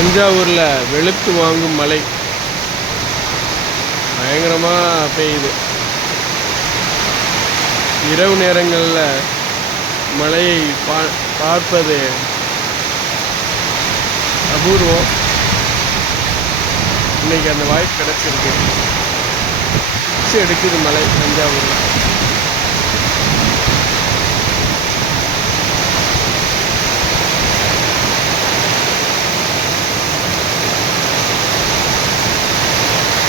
தஞ்சாவூரில் வெளுத்து வாங்கும் மழை பயங்கரமாக பெய்யுது. இரவு நேரங்களில் மழையை பார்ப்பது அபூர்வம். இன்னைக்கு அந்த வாய்ப்பு கிடச்சிருக்கு. எடுக்குது மழை தஞ்சாவூரில்.